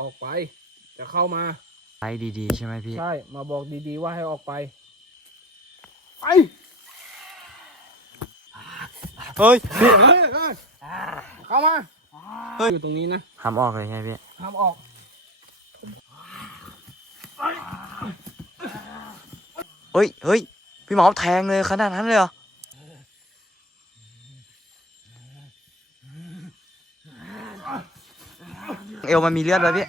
ออกไป จะเข้ามา ไปดีๆ ใช่ไหมพี่ ใช่ มาบอกดีๆว่าให้ออกไป ไปเฮ้ยเฮ้ยเฮ้ยเฮ้ยเข้ามาเฮ้ยอยู่ตรงนี้นะห้ามออกเลยใช่ไหมพี่ห้ามออก เฮ้ยเฮ้ยพี่หมอแทงเลยขนาดนั้นเลยเหรอ เอวมันมีเลือดเลยพี่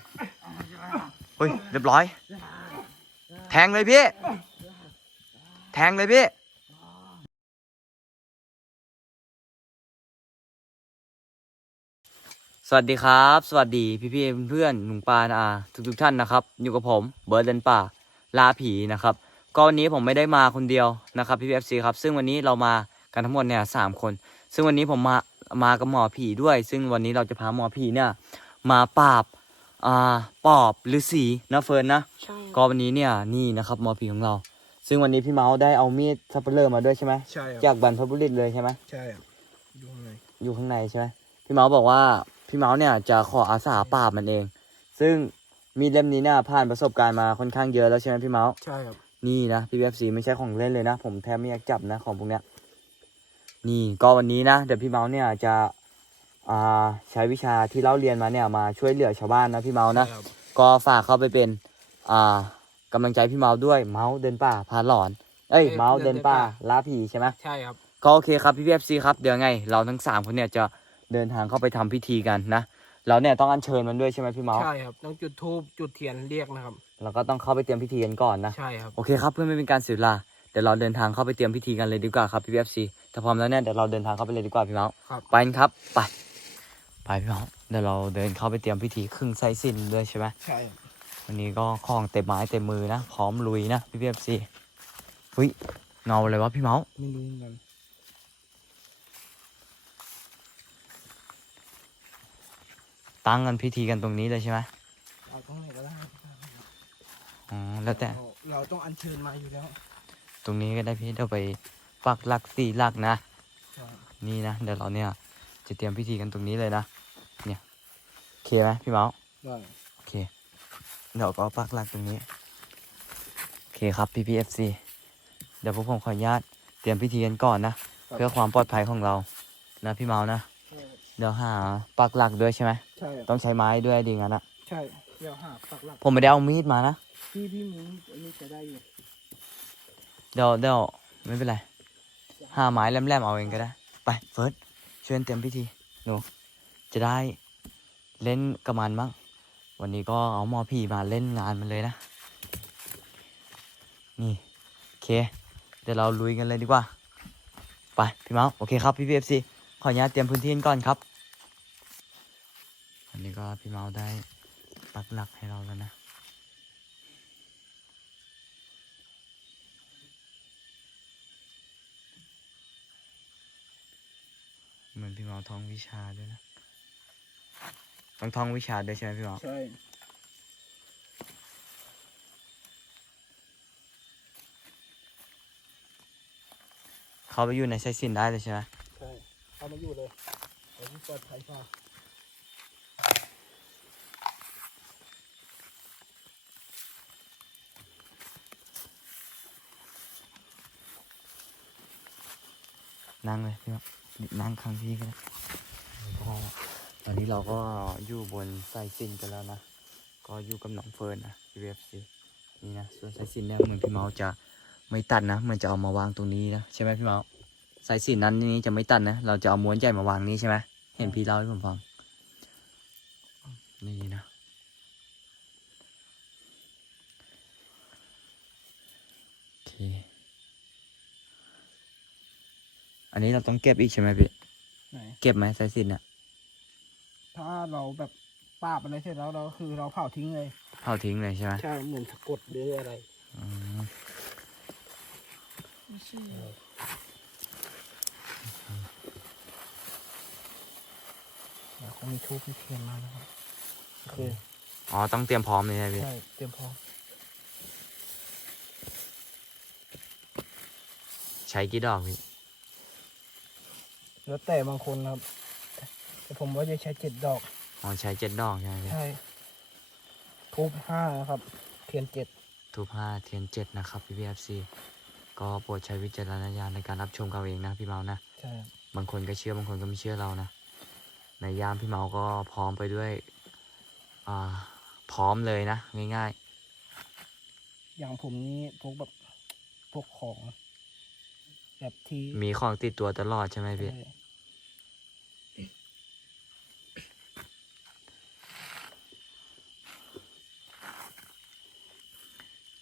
เฮ้ยเรียบร้อย แทงเลยพี่ แทงเลยพี่สวัสดีครับ สวัสดีพี่พี่เพื่อนๆหนุ่มปานอาทุกทุกท่านนะครับ อยู่กับผมเบิร์ดเลนป่าลาผีนะครับก็วันนี้ผมไม่ได้มาคนเดียวนะครับพี่พีเอฟซีครับซึ่งวันนี้เรามากันทั้งหมดเนี่ยสามคน ซึ่งวันนี้ผมมามากับหมอผีด้วย ซึ่งวันนี้เราจะพาหมอผีเนี่ย มาปราบอ่าปอบฤาษีนะเฟิร์นนะ ใช่ก็วันนี้เนี่ยนี่นะครับหมอผีของเรา ซึ่งวันนี้พี่เมาส์ได้เอามีดซัปเปอร์เลอร์มาด้วยใช่ไหมใช่ครับจากบรรพบุรุษเลยใช่ไหมใช่ครับอยู่ข้างในอยู่ข้างในใช่ไหมพี่เมาส์บอกว่าพี่เมาส์เนี่ยจะขออาสาปราบมันเอง ซึ่งมีดเล่มนี้เนี่ยผ่านประสบการณ์มาค่อนข้างเยอะแล้วใช่ไหมพี่เมาส์ ใช่ครับนี่นะพี่เอฟซีไม่ใช่ของเล่นเลยนะ ผมแทบไม่อยากจับนะของพวกเนี้ย นี่ก็วันนี้นะ เดี๋ยวพี่เมาส์เนี่ยจะ อ่าใช้วิชาที่เล่าเรียนมาเนี่ยมาช่วยเหลือชาวบ้านนะพี่เมาส์นะใช่ครับ ก็ฝากเข้าไปเป็นอ่ากำลังใจพี่เมาส์ด้วยเมาส์เดินป่าพาหลอน เอ้ยเมาส์เดินป่า ล่าผีใช่ไหมใช่ครับ ก็โอเคครับพี่พีเอฟซีครับเดี๋ยวไง เราทั้งสามคนเนี่ยจะเดินทางเข้าไปทำพิธีกันนะเราเนี่ยต้องอัญเชิญมันด้วยใช่ไหมพี่เมาส์ใช่ครับ ต้องจุดธูปจุดเทียนเรียกนะครับ เราก็ต้องเข้าไปเตรียมพิธีกันก่อนนะ ใช่ครับ โอเคครับเพื่อไม่เป็นการเสียเวลาเดี๋ยวเราเดินทางเข้าไปเตรียมพิธีกันเลยดีกว่าครับพี่พีเอฟซีถ้าพร้อมแล้วเนี่ยเดี๋ยวเราเดินทางเข้าไปเลยดีกว่าพี่เมาส์ครับ ไปกันครับไป ไปพี่เมาส์เดี๋ยวเราเดินเข้าไปเตรียมพิธีครึ่งไส้สิ้นด้วยใช่ไหมใช่ครับวันนี้ก็ของเต็มไม้เต็มมือนะพร้อมลุยนะพี่พีเอฟซีเฮ้ยเงาอะไรวะพี่เมาส์ไม่รู้เหมือนกันตั้งกันพิธีกันตรงนี้เลยใช่ไหมเอาตรงไหนก็ได้อ๋อแล้วแต่เราเราต้องอัญเชิญมาอยู่แล้วตรงนี้ก็ได้พี่เดี๋ยวไปปักหลักสี่หลักนะ ใช่นี่นะเดี๋ยวเราเนี่ยจะเตรียมพิธีกันตรงนี้เลยนะ เนี่ยโอเคไหมพี่เมาส์ได้โอเคเดี๋ยวก็ปักหลักตรงนี้โอเคครับพี่พีเอฟซีเดี๋ยวพวกผมขออนุญาตเตรียมพิธีกันก่อนนะ เพื่อความปลอดภัยของเรานะพี่เมาส์นะใช่เดี๋ยวหาปักหลักด้วยใช่ไหมใช่ครับต้องใช้ไม้ด้วยดีงั้นอะใช่เดี๋ยวหาปักหลักผมไม่ได้เอามีดมานะพี่พี่มึงอันนี้จะได้อยู่เดี๋ยวเดี๋ยวไม่เป็นไรหาไม้แหลมๆเอาเองก็ได้ ไปเฟิร์สช่วยเตรียมพิธีหนู จะได้เล่นกับมันบ้าง วันนี้ก็เอาหมอผีมาเล่นงานมันเลยนะ นี่โอเค เดี๋ยวเราลุยกันเลยดีกว่า ไปพี่เมาส์โอเคครับพี่พีเอฟซีขออนุญาตเตรียมพื้นที่ก่อนครับวันนี้ก็พี่เมาส์ได้ปักหลักให้เราแล้วนะเหมือนพี่เมาท่องวิชาด้วยนะ ต้องท่องวิชาด้วยใช่ไหมพี่เมาใช่เขาไปอยู่ในไซสินได้เลยใช่ไหมใช่เอามาอยู่เลยเอาที่ปลอดภัยกว่านั่งเลยพี่เมานั่งข้างพี่ก็ได้ก็ ตอนนี้เราก็อยู่บนไซสินกันแล้วนะ ก็อยู่กับน้องเฟิร์นนะ PFC นี่นะ ส่วนไซสินเนี่ยเหมือนพี่เมาจะไม่ตัดนะเหมือนจะเอามาวางตรงนี้นะใช่ไหมพี่เมาไซสินนั้นนี้จะไม่ตัดนะ เราจะเอาม้วนใหญ่มาวางนี้ใช่ไหมเห็นพี่เล่าให้ผมฟัง นี่นะ โอเค อันนี้เราต้องเก็บอีกใช่ไหมพี่ไหนเก็บไหมสายสิญจนอะถ้าเรา แบบปราบอะไรเสร็จแล้วเราคือเราเผาทิ้งเลย เผาทิ้งเลยใช่ไหมใช่เหมือนสะกดหรืออะไรอืมเดี๋ยวคงมีทูบมีเทียนมานะครับโอเคอ๋อต้องเตรียมพร้อมเลยใช่ไหมพี่ใช่เตรียมพร้อมใช้กี่ดอกพี่แล้วแต่บางคนนะครับแต่ผมว่าจะใช้เจ็ดดอก อ๋อใช้เจ็ดดอกใช่ไหมพี่ใช่ทูบห้านะครับ เทียนเจ็ดทูบห้าเทียนเจ็ดนะครับพี่พีเอฟซีก็โปรดใช้วิจารณญาณในการรับชมกันเองนะพี่เมานะ ใช่ครับบางคนก็เชื่อบางคนก็ไม่เชื่อเรานะ ในยามพี่เมาก็พร้อมไปด้วย อ่า พร้อมเลยนะ ง่ายอย่างผมนี่พวกแบบพวกของ แบบที่ๆ มีของติดตัวตลอดใช่ไหมพี่ ใช่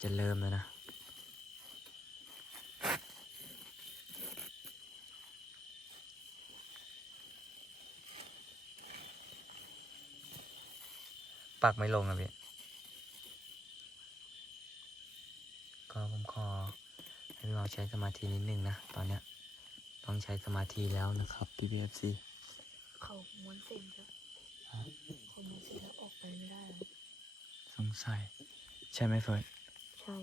จะเริ่มแล้วนะ ปักไม่ลงอะพี่ ก็ผมขอให้พี่เราใช้สมาธินิดนึงนะ ตอนเนี้ย ต้องใช้สมาธิแล้วนะครับ PPFC เขาม้วนเส้นจ้ะเขาม้วนเส้นแล้วออกไปไม่ได้แล้วสงสัย ใช่ไหมเฟิร์สใช่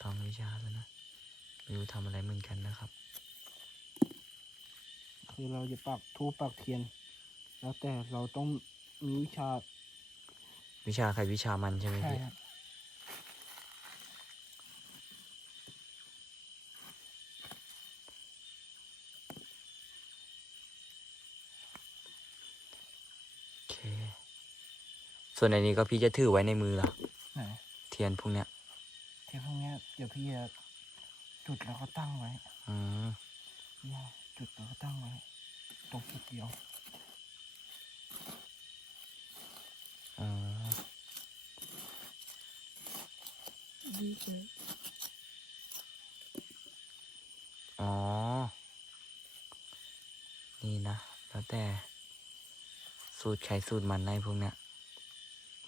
ท่องวิชาแล้วนะไม่รู้ทำอะไรเหมือนกันนะครับ คือเราจะปักทูบปักเทียน แล้วแต่เราต้องมีวิชา วิชาใครวิชามันใช่ไหมใช่พี่ ครับ โอเค ส่วนอันนี้ก็พี่จะถือไว้ในมือละไหนเทียนพวกเนี้ยเทียนพวกเนี้ยเดี๋ยวพี่จะจุดแล้วก็ตั้งไว้อืมเนี่ยจุดแล้วก็ตั้งไว้ ตรงจุดเดียวอ๋อดีเจออ๋อ นี่นะ แล้วแต่สูตรใครสูตรมันในพวกเนี้ย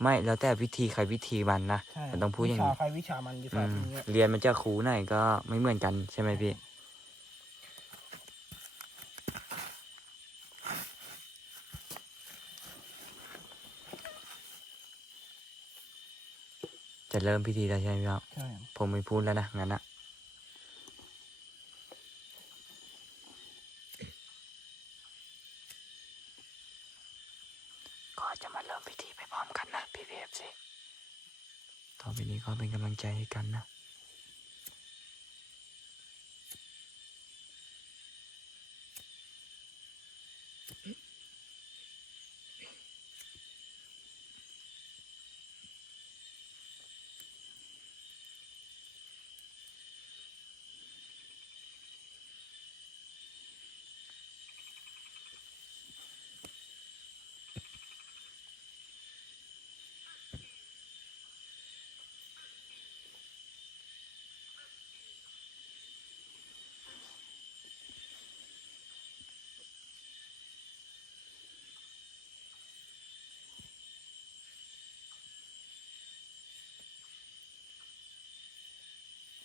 ไม่แล้วแต่วิธีใครวิธีมันนะใช่มันต้องพูดอย่างวินี้ชาใครวิชามันดีอืฝ่ามทีเนี้ยเรียนมันจะครูไหนก็ไม่เหมือนกันใช่ไหมพี่ จะเริ่มพิธีแล้วใช่ไหมพี่ครับใช่ครับผมไม่พูดแล้วนะงั้นอะ ก็จะมาเริ่มพิธีไปพร้อมกันนะพี่พีเอฟซีต่อไปนี้ก็เป็นกำลังใจให้กันนะ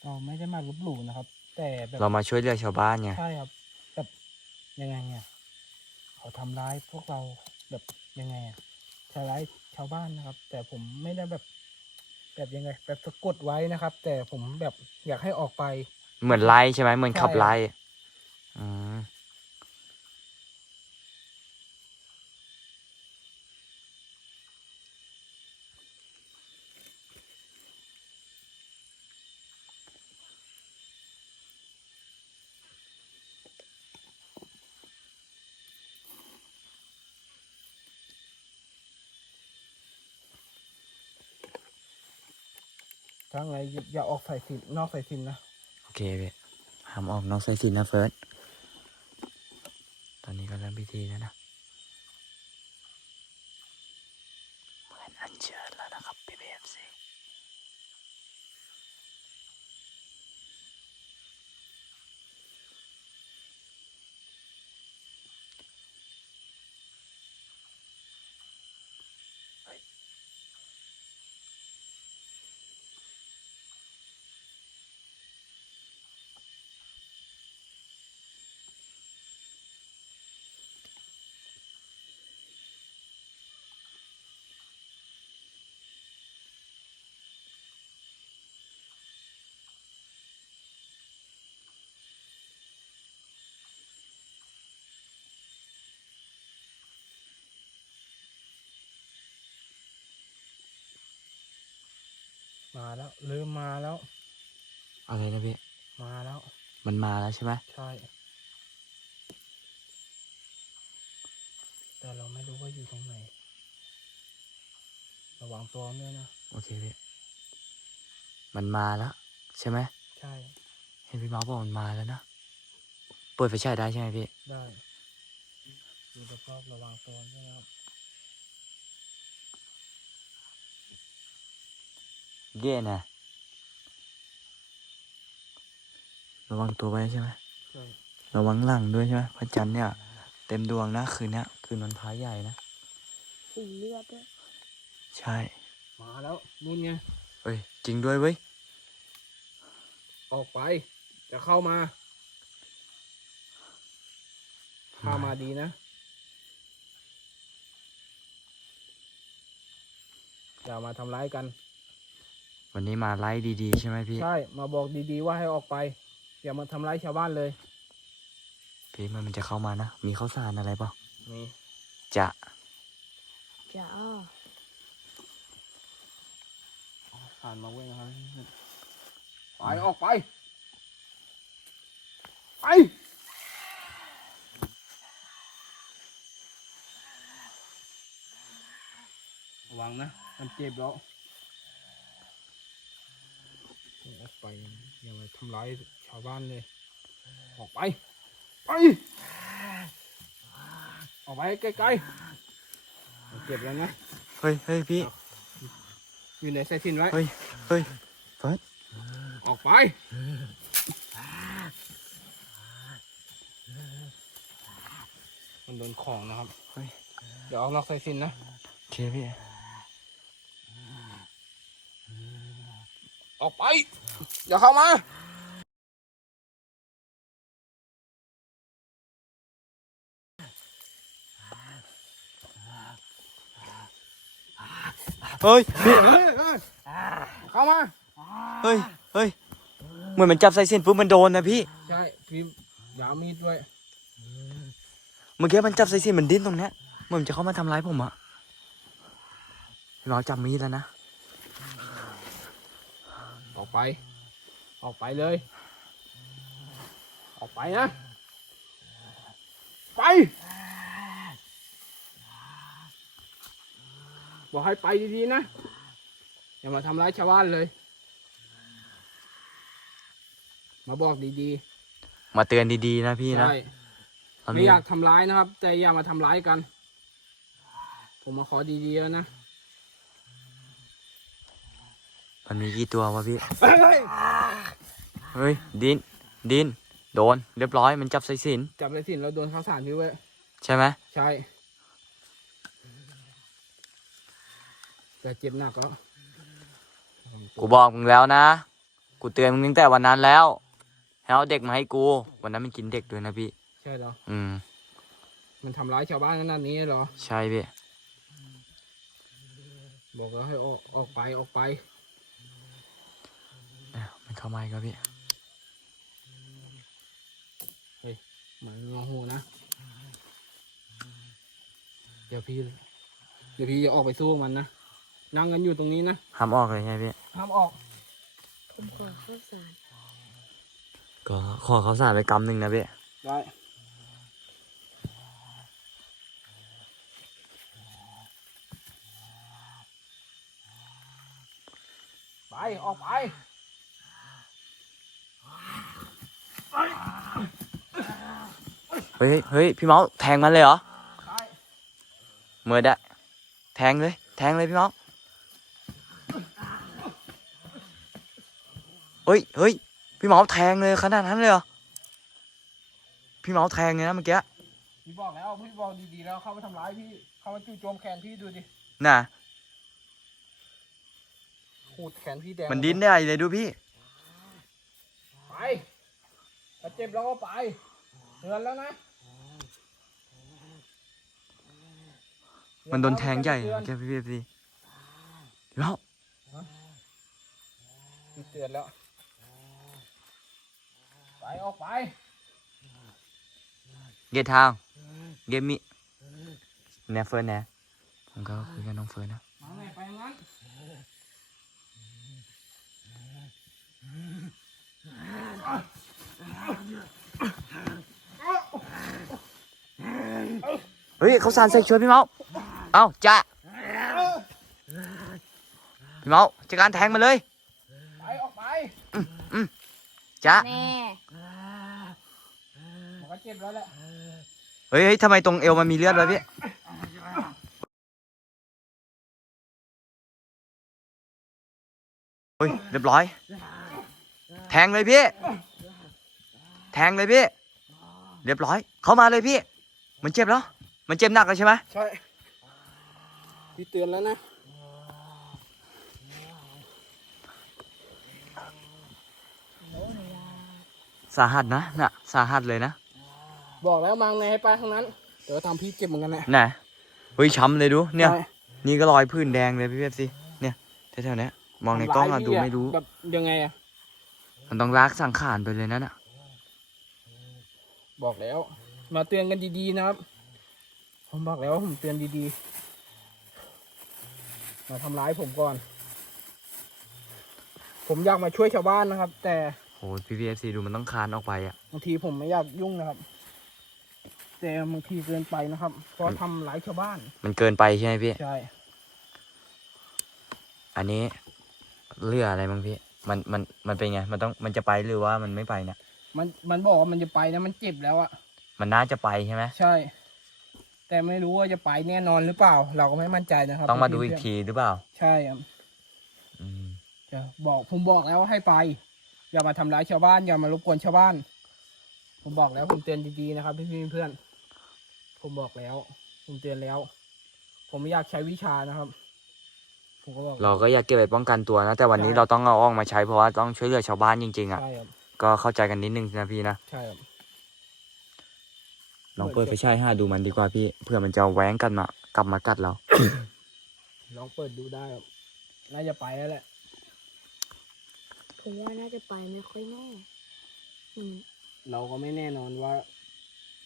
เราไม่ได้มาลบหลู่นะครับ แต่แบบเรามาช่วยเหลือชาวบ้านไงใช่ครับแบบยังไงเนี่ยเขาทำร้ายพวกเราแบบยังไงอะทำร้ายชาวบ้านนะครับ แต่ผมไม่ได้แบบ แบบยังไง แบบสะกดไว้นะครับ แต่ผมแบบอยากให้ออกไป เหมือนไล่ใช่ไหมเหมือนขับใช่ไล่อืมั้งไงอย่าอย่าออกสายสินนอกสายสินนะ โอเคพี่ห้ามออกนอกสายสินนะเฟิร์ส ตอนนี้ก็เริ่มพิธีแล้วนะ มาแล้วเริ่มมาแล้ว อะไรนะพี่ มาแล้ว มันมาแล้วใช่ไหมใช่ แต่เราไม่รู้ว่าอยู่ตรงไหน ระวังตัวด้วยนะ โอเคพี่ มันมาแล้วใช่ไหมใช่ เห็นพี่เมาส์บอกมันมาแล้วนะ เปิดไฟฉายได้ใช่ไหมพี่ ได้ดูรอบๆระวังตัวด้วยนะครับ เย่นะระวังตัวไว้ใช่ไหมใช่ระวังหลังด้วยใช่ไหมพระจันทร์เนี่ย เต็มดวงนะคืนเนี้ยคืนวันพระใหญ่นะสีเลือดด้วยใช่ มาแล้วนู่นไงเอ้ยจริงด้วยเว้ยออกไป จะเข้ามา เข้ามาดีนะอย่ามาทำร้ายกัน วันนี้มาไล่ดีๆ ใช่ไหมพี่ ใช่ มาบอกดีๆว่าให้ออกไป อย่ามาทำร้ายชาวบ้านเลย พี่มันมันจะเข้ามานะ มีข้าวสารอะไรเปล่านี่ จะจะอ้อผ่านมาเว้ยนะครับไปออกไป ไป ระวังนะ มันเจ็บแล้วออก ไปอย่ามาทำร้ายชาวบ้านเลย ออกไป ไป ออกไปใกล้ๆมันเจ็บแล้วนะเฮ้ยเฮ้ยพี่ อยู่ในสายสินไว้ เฮ้ยเฮ้ยเฟิร์สออกไป มันโดนของนะครับเฮ้ยเดี๋ยวเอานอกสายสินนะ โอเคพี่ ออกไป อย่าเข้ามาเฮ้ยพี่เฮ้ยเฮ้ย เข้ามา เฮ้ย เฮ้ย เหมือนมันจับสายสินปุ๊บมันโดนนะพี่ ใช่พี่อย่าเอามีดด้วย เมื่อกี้มันจับสายสินมันดิ้นตรงเนี้ยเหมือนมันจะเข้ามาทำร้ายผมอะเราจับมีดแล้วนะออก ไป ออกไปเลย ออกไปนะ ไป บอกให้ไปดีๆนะ อย่ามาทำร้ายชาวบ้านเลย มาบอกดีมาเตือนดีๆนะๆพี่นะใช่ตอนไม่นี้อยากทำร้ายนะครับ แต่อย่ามาทำร้ายกัน ผมมาขอดีๆแล้วนะ มันมีกี่ตัววะพี่ เฮ้ยเฮ้ยดิ้นดิ้นโดน เรียบร้อย มันจับสายสิน จับเลยสินเราโดนข้าวสารพี่เว้ย ใช่ไหม ใช่ แต่เจ็บหนักแล้วกูบอกมึงแล้วนะ กูเตือนมึงตั้งแต่วันนั้นแล้วให้เอาเด็กมาให้กู วันนั้นมันกินเด็กด้วยนะพี่ ใช่เหรอ อืม มันทำร้ายชาวบ้านขนาดนี้เหรอ ใช่พี่ บอกแล้วให้ออกออกไปออกไป เอ้ามันเข้ามาอีกแล้วพี่เหมือนงอหูนะ เดี๋ยวพี่ เดี๋ยวพี่จะออกไปสู้มันนะ นั่งกันอยู่ตรงนี้นะ ห้ามออกเลยไงพี่ ห้ามออกผมขอข้าวสารก็ขอเขาสารไปกำหนึ่งนะพี่ ได้ ไป ออกไป เฮ้ยเฮ้ยพี่เมาส์แทงมันเลยเหรอได้เมื่อได้ แทงเลย แทงเลยพี่เมาส์เฮ้ยเฮ้ยพี่เมาส์แทงเลยขนาดนั้นเลยเหรอพี่เมาส์แทงเลยนะเมื่อกี้พี่บอกแล้วพี่บอกดีๆแล้วเข้ามาทำร้ายพี่เข้ามาจู่โจมแขนพี่ดูดิน่ะขูดแขนพี่แดงมันดิ้นได้เลยดูพี่ไปถ้าเจ็บเราก็ไปเตือนแล้วนะ มันโดนแทงใหญ่แกพี่พี่พี่แล้วเตือนแล้ว ไปออกไป เกทาวเกมมิแนเฟิร์นแนผมก็คุยกับน้องเฟิร์นนะเฮ้ยเขาสานใส่ชวนพี่เมา เอ้าจ้าพี่เมาจัดการแทงมาเลย ไปออกไปจ้าแน่มันก็เจ็บแล้วแหละเฮ้ยเฮ้ยทำไมตรงเอวมันมีเลือดวะพี่เฮ้ยเรียบร้อย แทงเลยพี่ แทงเลยพี่ เรียบร้อย เข้ามาเลยพี่ มันเจ็บแล้ว มันเจ็บหนักเลยใช่ไหมใช่ พี่เตือนแล้วนะสาหัสนะน่ะสาหัสเลยนะบอกแล้วมังในให้ไปทางนั้นเดี๋ยวทำพี่เจ็บเหมือนกันแหละไหนเฮ้ยช้ำเลยดูเนี่ยใช่นี่ก็รอยพื้นแดงเลยพี่เอฟซีเนี่ยแถวๆเนี้ยมองในกล้องอะทำร้ายดูพี่ไม่รู้แบบยังไงอะมันต้องลากสังขารไปเลยนั่นอะบอกแล้ว มาเตือนกันดีๆนะครับ ผมบอกแล้วว่าผมเตือนดีๆ มาทำร้ายผมก่อน ผมอยากมาช่วยชาวบ้านนะครับ แต่โหพี่พีเอฟซีดูมันต้องคานออกไปอะบางทีผมไม่อยากยุ่งนะครับ แต่บางทีเกินไปนะครับเพราะทำร้ายชาวบ้าน มันเกินไปใช่ไหมพี่ ใช่ อันนี้เลืออะไรบ้างพี่ มันมันมันเป็นไง มันต้องมันจะไปหรือว่ามันไม่ไปเนี่ย มันมันบอกว่ามันจะไปนะมันเจ็บแล้วอะมันน่าจะไปใช่ไหมใช่ แต่ไม่รู้ว่าจะไปแน่นอนหรือเปล่า เราก็ไม่มั่นใจนะครับต้องมาดูอีกทีหรือเปล่า ใช่ครับอืมจะบอกผมบอกแล้วว่าให้ไป อย่ามาทำร้ายชาวบ้าน อย่ามารบกวนชาวบ้าน ผมบอกแล้วผมเตือนดีๆนะครับ พี่พี่ๆเพื่อน ผมบอกแล้ว ผมเตือนแล้ว ผมไม่อยากใช้วิชานะครับผมก็บอกเราก็อยากเก็บไว้ป้องกันตัวนะแต่วันนี้ใช่เราต้องเอาออกมาใช้เพราะว่าต้องช่วยเหลือชาวบ้านจริงๆอะใช่ครับก็เข้าใจกันนิดนึงนะพี่นะใช่ครับ ลองเปิดไฟฉายห้าดูมันดีกว่าพี่เพื่อมันจะแหว้งกันมากลับมากัดเรา ลองเปิดดูได้ครับน่าจะไปแล้วแหละ ผมว่าน่าจะไปไม่ค่อยแน่อืมเราก็ไม่แน่นอนว่า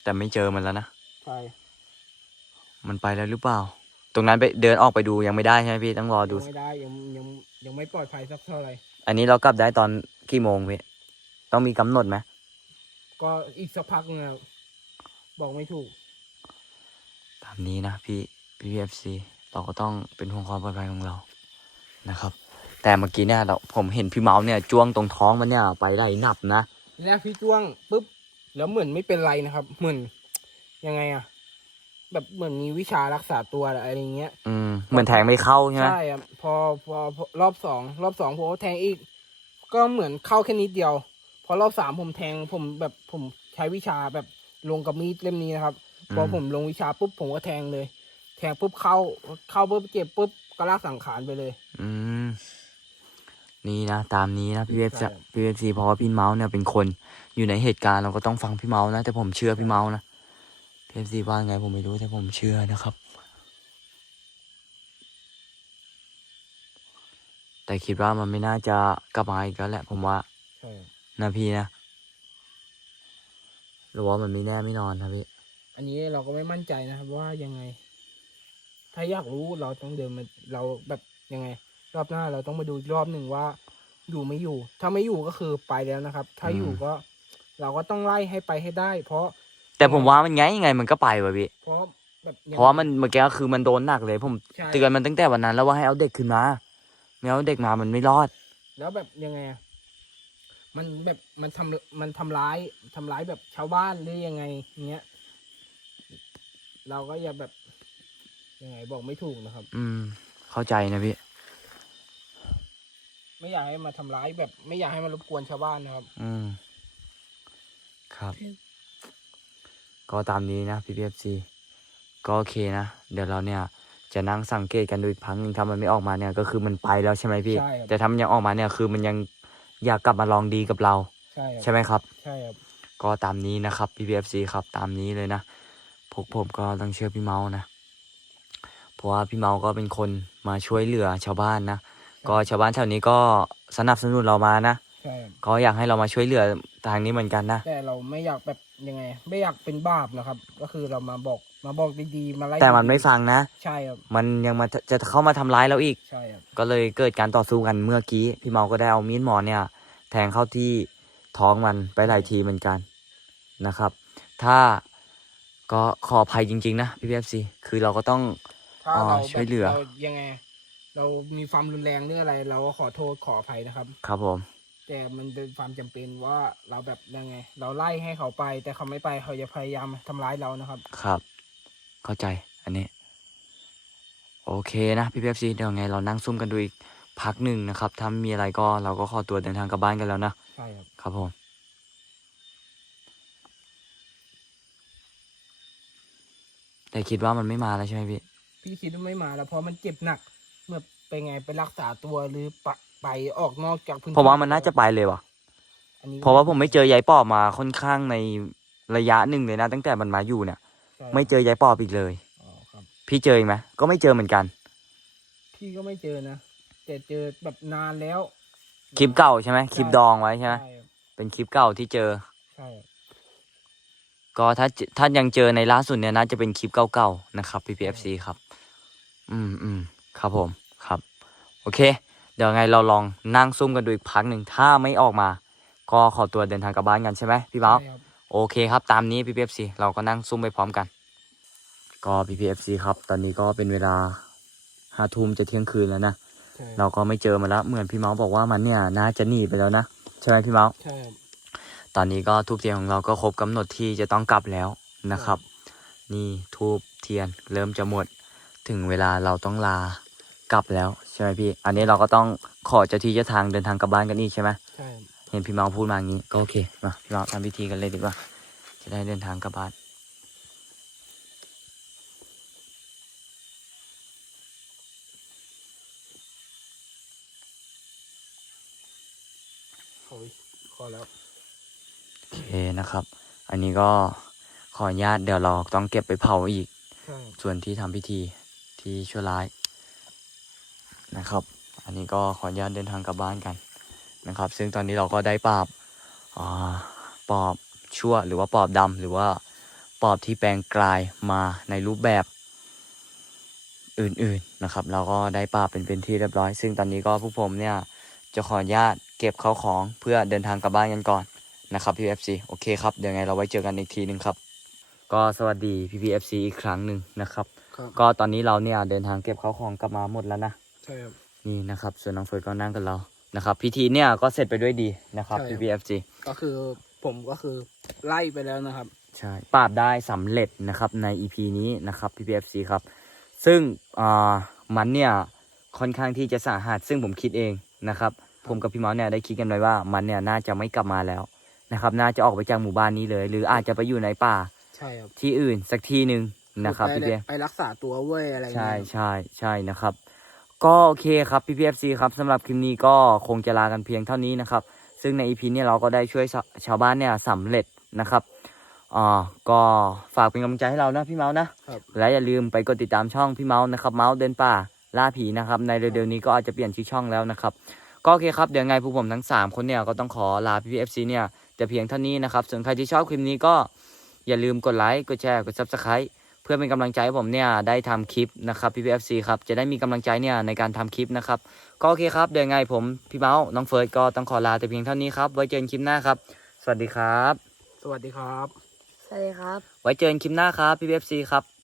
แต่ไม่เจอมันแล้วนะใช่มันไปแล้วหรือเปล่า ตรงนั้นไปเดินออกไปดูยังไม่ได้ใช่ไหมพี่ต้องรอดู ยังไม่ได้ยังยังยังไม่ปลอดภัยสักเท่าไหร่ อันนี้เรากลับได้ตอนกี่โมงพี่ต้องมีกำหนดไหมก็อีกสักพักนึงนะครับ บอกไม่ถูก ตามนี้นะพี่พี่เอฟซีเราก็ต้องเป็นห่วงความปลอดภัยของเรานะครับ แต่เมื่อกี้เนี่ยเราผมเห็นพี่เมาส์เนี่ยจ้วงตรงท้องมันเนี่ยไปได้หนับนะทีแรกพี่จ้วงปุ๊บแล้วเหมือนไม่เป็นไรนะครับ เหมือนยังไงอะแบบเหมือนมีวิชารักษาตัวอะไรอย่างเงี้ย อืมเหมือนแทงไม่เข้าใช่ไหมใช่ครับพอพอพอรอบสองรอบสองผมก็แทงอีก ก็เหมือนเข้าแค่นิดเดียว พอรอบสามผมแทงผมแบบผมใช้วิชาแบบ ลงกับมีดเล่มนี้นะครับพอผมลงวิชาปุ๊บผมก็แทงเลย แทงปุ๊บเข้า เข้าปุ๊บเจ็บปุ๊บก็ลากสังขารไปเลย อืมนี่นะตามนี้นะพี่เอฟใช่พี่เอฟซีเพราะว่าพี่เมาส์เนี่ยเป็นคนอยู่ในเหตุการณ์เราก็ต้องฟังพี่เมาส์นะ แต่ผมเชื่อพี่เมาส์นะพี่เอฟซีว่าไงผมไม่รู้แต่ผมเชื่อนะครับ แต่คิดว่ามันไม่น่าจะกลับมาอีกแล้วแหละผมว่าใช่นะพี่นะ หรือว่ามันไม่แน่ไม่นอนนะพี่ อันนี้เราก็ไม่มั่นใจนะครับว่ายังไง ถ้าอยากรู้เราต้องเดินมาเราแบบยังไง รอบหน้าเราต้องมาดูอีกรอบหนึ่งว่า อยู่ไม่อยู่ ถ้าไม่อยู่ก็คือไปแล้วนะครับ ถ้าอยู่ก็ เราก็ต้องไล่ให้ไปให้ได้ เพราะแต่ผมว่ามันไงยังไงมันก็ไปว่ะพี่ เพราะแบบยังไงเพราะว่ามันเมื่อกี้คือมันโดนหนักเลย ผมใช่เตือนมันตั้งแต่วันนั้นแล้วว่าให้เอาเด็กขึ้นมาไม่เอาเด็กมามันไม่รอด แล้วแบบยังไงอะ มันแบบมันทำมันทำร้ายทำร้ายแบบชาวบ้านหรือยังไงเงี้ย เราก็อย่าแบบยังไงบอกไม่ถูกนะครับ อืม เข้าใจนะพี่ ไม่อยากให้มาทำร้ายแบบ ไม่อยากให้มารบกวนชาวบ้านนะครับ อืม ครับ ก็ตามนี้นะพี่พีเอฟซีก็โอเคนะ เดี๋ยวเราเนี่ย จะนั่งสังเกตกันดูอีกครั้งหนึงถ้ามันไม่ออกมาเนี่ย ก็คือมันไปแล้วใช่ไหมพี่ ใช่ครับ แต่ถ้ามันยังออกมาเนี่ยคือมันยัง อยากกลับมาลองดีกับเรา ใช่ครับใช่ไหมครับ ใช่ครับ ก็ตามนี้นะครับ PPFC ครับตามนี้เลยนะพวกผมก็ต้องเชื่อพี่เมานะ เพราะว่าพี่เมาก็เป็นคนมาช่วยเหลือชาวบ้านนะ ก็ชาวบ้านแถวนี้ก็สนับสนุนเรามานะใช่ครับก็อยากให้เรามาช่วยเหลือทางนี้เหมือนกันนะ แต่เราไม่อยากแบบยังไง ไม่อยากเป็นบาปนะครับ ก็คือเรามาบอก มาบอกดีๆมาไล่แต่มันไม่ดีฟังนะๆใช่ครับมันยังมาจะเข้ามาทำร้ายเราอีก ใช่ครับก็เลยเกิดการต่อสู้กันเมื่อกี้ พี่เมาก็ได้เอามีดหมอเนี่ย แทงเข้าที่ท้องมันไปหลายทีเหมือนกันนะครับ ถ้าก็ขออภัยจริง ๆ นะพี่พีเอฟซีคือเราก็ต้องถ้าอ๋อเราช่วยเหลือรายังไง เรามีความรุนแรงหรืออะไร เราก็ขอโทษขออภัยนะครับ ครับผม แต่มันเป็นความจำเป็นว่าเราแบบยังไง เราไล่ให้เขาไป แต่เขาไม่ไปเขาจะพยายามทำร้ายเรานะครับ ครับ เข้าใจอันนี้ โอเคนะพี่พีเอฟซีเดี๋ยวไงเรานั่งซุ่มกันดูอีกพักหนึ่งนะครับถ้ามีอะไรก็เราก็ขอตัวเดินทางกลับบ้านกันแล้วนะใช่ครับครับผมแต่คิดว่ามันไม่มาแล้วใช่ไหมพี่ พี่คิดว่าไม่มาแล้วเพราะมันเจ็บหนักเมื่อไปไงไปรักษาตัวหรือปะไปออกนอกจากพื้นที่เพราะว่ามันน่าจะไปเลยว่ะอันนี้ เพราะว่าผมไม่เจอยายปอบมาค่อนข้างในระยะหนึ่งเลยนะ ตั้งแต่มันมาอยู่เนี่ยใช่ ไม่เจอยายปอบอีกเลย อ๋อครับ พี่เจออีกไหมก็ไม่เจอเหมือนกัน พี่ก็ไม่เจอนะ แต่เจอแบบนานแล้วคลิปเก่าใช่ไหมคลิปดองไว้ใช่ไหมใช่ครับเป็นคลิปเก่าที่เจอ ใช่ครับก็ถ้าเจถ้ายังเจอในล่าสุดเนี่ยน่าจะเป็นคลิปเก่าๆนะครับ PPFC ครับ อืมอืมครับผมครับ โอเค เดี๋ยวไงเราลองนั่งซุ่มกันดูอีกพักหนึ่งถ้าไม่ออกมา ก็ขอตัวเดินทางกลับบ้านกันใช่ไหมพี่เบ้าใช่ครับ โอเคครับตามนี้ PPFC เราก็นั่งซุ่มไปพร้อมกัน ก็ PPFC ครับ ตอนนี้ก็เป็นเวลาห้าทุ่มจะเที่ยงคืนแล้วนะใช่เราก็ไม่เจอมันแล้วเหมือนพี่เมาส์บอกว่ามันเนี่ยน่าจะหนีไปแล้วนะใช่ไหมพี่เมาส์ใช่ครับตอนนี้ก็ทูบเทียนของเราก็ครบกำหนดที่จะต้องกลับแล้วนะครับ นี่ทูบเทียนเริ่มจะหมดถึงเวลาเราต้องลากลับแล้วใช่ไหมพี่ อันนี้เราก็ต้องขอเจ้าที่เจ้าทางเดินทางกลับบ้านกันอีกใช่ไหมใช่ครับ เห็นพี่เมาพูดมาอย่างนี้ก็โอเคมาพี่เมาทำพิธีกันเลยดีกว่า จะได้เดินทางกลับบ้านขอขอแล้วโอเคนะครับ อันนี้ก็ขออนุญาตเดี๋ยวเราต้องเก็บไปเผาอีกใช่ส่วนที่ทำพิธีที่ชั่วร้ายนะครับ อันนี้ก็ขออนุญาตเดินทางกลับบ้านกัน นะครับ ซึ่งตอนนี้เราก็ได้ปราบอ่าปอบชั่วหรือว่าปอบดำหรือว่าปอบที่แปลงกลายมาในรูปแบบอื่นๆนะครับ เราก็ได้ปราบเป็นเป็นที่เรียบร้อย ซึ่งตอนนี้ก็ผู้ผมเนี่ยจะขออนุญาตเก็บเข้าของเพื่อเดินทางกลับบ้านกันก่อนนะครับพี่เอฟซีโอเคครับเดี๋ยวไงเราไว้เจอกันอีกทีหนึ่งครับ ก็สวัสดีพี่พีเอฟซีอีกครั้งหนึ่งนะครับครับก็ตอนนี้เราเนี่ยเดินทางเก็บข้าวของกลับมาหมดแล้วนะใช่ครับนี่นะครับ ส่วนน้องเฟิร์สก็นั่งกับเรา นะครับพิธีเนี่ยก็เสร็จไปด้วยดีนะครับ ใช่ครับ PPFG ก็คือผมก็คือไล่ไปแล้วนะครับ ใช่ปราบได้สำเร็จนะครับใน EP นี้นะครับ PPFC ครับ ซึ่งอ่ามันเนี่ยค่อนข้างที่จะสาหัสซึ่งผมคิดเองนะครับ ผมกับพี่เมาส์เนี่ยได้คิดกันไว้ว่ามันเนี่ยน่าจะไม่กลับมาแล้วนะครับน่าจะออกไปจากหมู่บ้านนี้เลย หรืออาจจะไปอยู่ในป่าใช่ครับที่อื่นสักที่หนึ่งนะครับไปพี่เลเพียยไปรักษาตัวเว้ยอะไรใช่เงี้ย ใช่ใช่นะครับ ก็โอเคครับ PPFC ครับสำหรับคลิปนี้ก็คงจะลากันเพียงเท่านี้นะครับ ซึ่งใน EP เนี่ยเราก็ได้ช่วยชาชาวบ้านเนี่ยสำเร็จนะครับอ่าก็ฝากเป็นกำลังใจให้เรานะพี่เมาส์นะ ครับ และอย่าลืมไปกดติดตามช่องพี่เมาส์นะครับ เมาส์เดินป่าล่าผีนะครับ ในเร็วๆนี้ก็อาจจะเปลี่ยนชื่อช่องแล้วนะครับ ก็โอเคครับ เดี๋ยวไงพวกผมทั้ง 3 คนเนี่ยก็ต้องขอลา PPFC เนี่ยแต่เพียงเท่านี้นะครับส่วนใครที่ชอบคลิปนี้ก็อย่าลืมกดไลค์กดแชร์กด Subscribe เพื่อเป็นกำลังใจให้ผมเนี่ยได้ทำคลิปนะครับ PPFC ครับจะได้มีกำลังใจเนี่ยในการทำคลิปนะครับก็โอเคครับเดี๋ยวไงผมพี่เมาส์น้องเฟิร์สก็ต้องขอลาแต่เพียงเท่านี้ครับไว้เจอกันคลิปหน้าครับ สวัสดีครับ สวัสดีครับ สวัสดีครับ ไว้เจอกันคลิปหน้าครับ PPFC ครับ